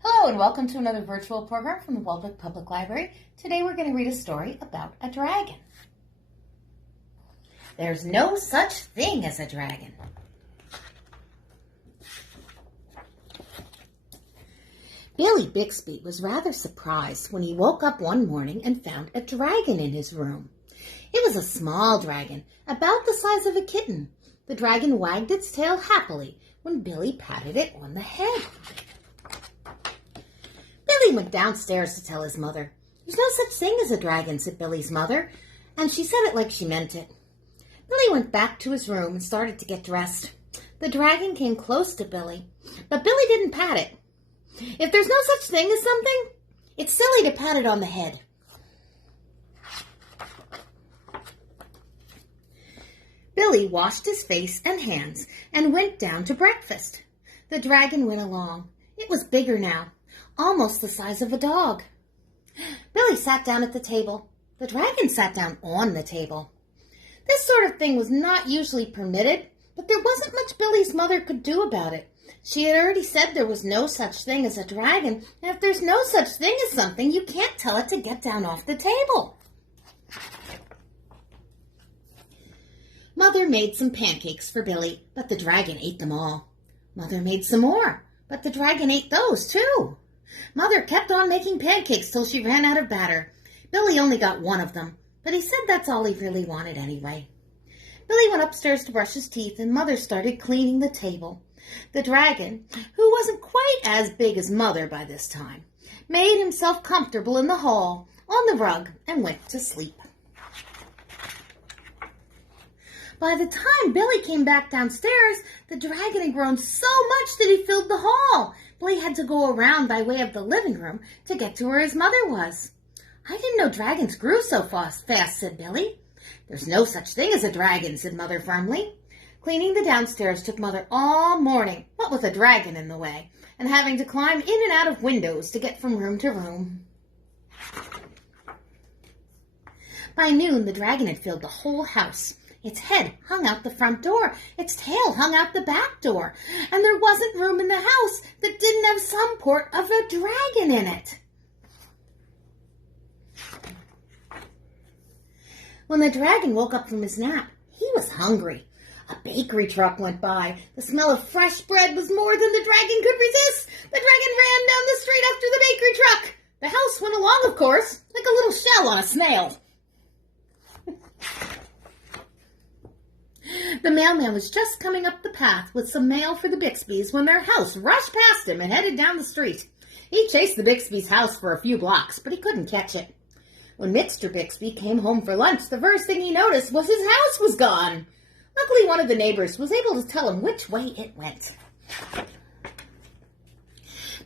Hello and welcome to another virtual program from the Walvick Public Library. Today we're going to read a story about a dragon. There's no such thing as a dragon. Billy Bixby was rather surprised when he woke up one morning and found a dragon in his room. It was a small dragon, about the size of a kitten. The dragon wagged its tail happily when Billy patted it on the head. Billy went downstairs to tell his mother. "There's no such thing as a dragon," said Billy's mother, and she said it like she meant it. Billy went back to his room and started to get dressed. The dragon came close to Billy, but Billy didn't pat it. If there's no such thing as something, it's silly to pat it on the head. Billy washed his face and hands and went down to breakfast. The dragon went along. It was bigger now, almost the size of a dog. Billy sat down at the table. The dragon sat down on the table. This sort of thing was not usually permitted, but there wasn't much Billy's mother could do about it. She had already said there was no such thing as a dragon, and if there's no such thing as something, you can't tell it to get down off the table. Mother made some pancakes for Billy, but the dragon ate them all. Mother made some more, but the dragon ate those too. Mother kept on making pancakes till she ran out of batter. Billy only got one of them, but he said that's all he really wanted anyway. Billy went upstairs to brush his teeth, and Mother started cleaning the table. The dragon, who wasn't quite as big as Mother by this time, made himself comfortable in the hall on the rug and went to sleep. By the time Billy came back downstairs, the dragon had grown so much that he filled the hall. Billy had to go around by way of the living room to get to where his mother was. "I didn't know dragons grew so fast," said Billy. "There's no such thing as a dragon," said Mother firmly. Cleaning the downstairs took Mother all morning, what with a dragon in the way, and having to climb in and out of windows to get from room to room. By noon, the dragon had filled the whole house. Its head hung out the front door, its tail hung out the back door, and there wasn't room in the house that didn't have some part of a dragon in it. When the dragon woke up from his nap, he was hungry. A bakery truck went by. The smell of fresh bread was more than the dragon could resist. The dragon ran down the street after the bakery truck. The house went along, of course, like a little shell on a snail. The mailman was just coming up the path with some mail for the Bixbys when their house rushed past him and headed down the street. He chased the Bixbys' house for a few blocks, but he couldn't catch it. When Mr. Bixby came home for lunch, the first thing he noticed was his house was gone. Luckily, one of the neighbors was able to tell him which way it went.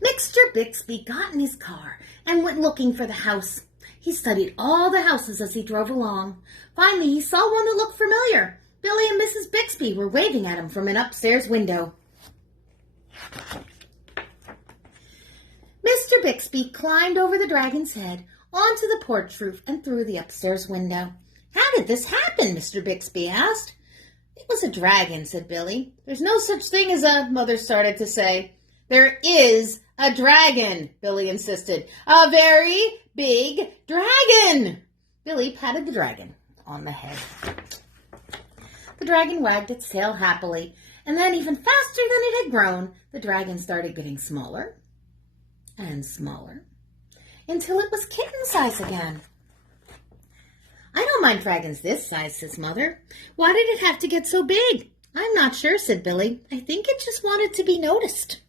Mr. Bixby got in his car and went looking for the house. He studied all the houses as he drove along. Finally, he saw one that looked familiar. Billy and Mrs. Bixby were waving at him from an upstairs window. Mr. Bixby climbed over the dragon's head, onto the porch roof, and through the upstairs window. "How did this happen?" Mr. Bixby asked. "It was a dragon," said Billy. "There's no such thing as a," Mother started to say. "There is a dragon," Billy insisted. "A very big dragon." Billy patted the dragon on the head. The dragon wagged its tail happily, and then even faster than it had grown, the dragon started getting smaller and smaller until it was kitten size again. "I don't mind dragons this size," says Mother. "Why did it have to get so big?" "I'm not sure," said Billy. "I think it just wanted to be noticed."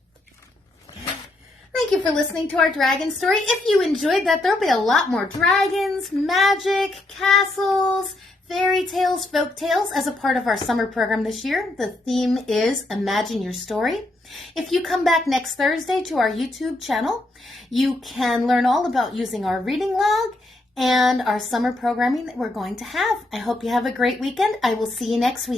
Thank you for listening to our dragon story. If you enjoyed that, there'll be a lot more dragons, magic, castles, fairy tales, folk tales as a part of our summer program this year. The theme is Imagine Your Story. If you come back next Thursday to our YouTube channel, you can learn all about using our reading log and our summer programming that we're going to have. I hope you have a great weekend. I will see you next week.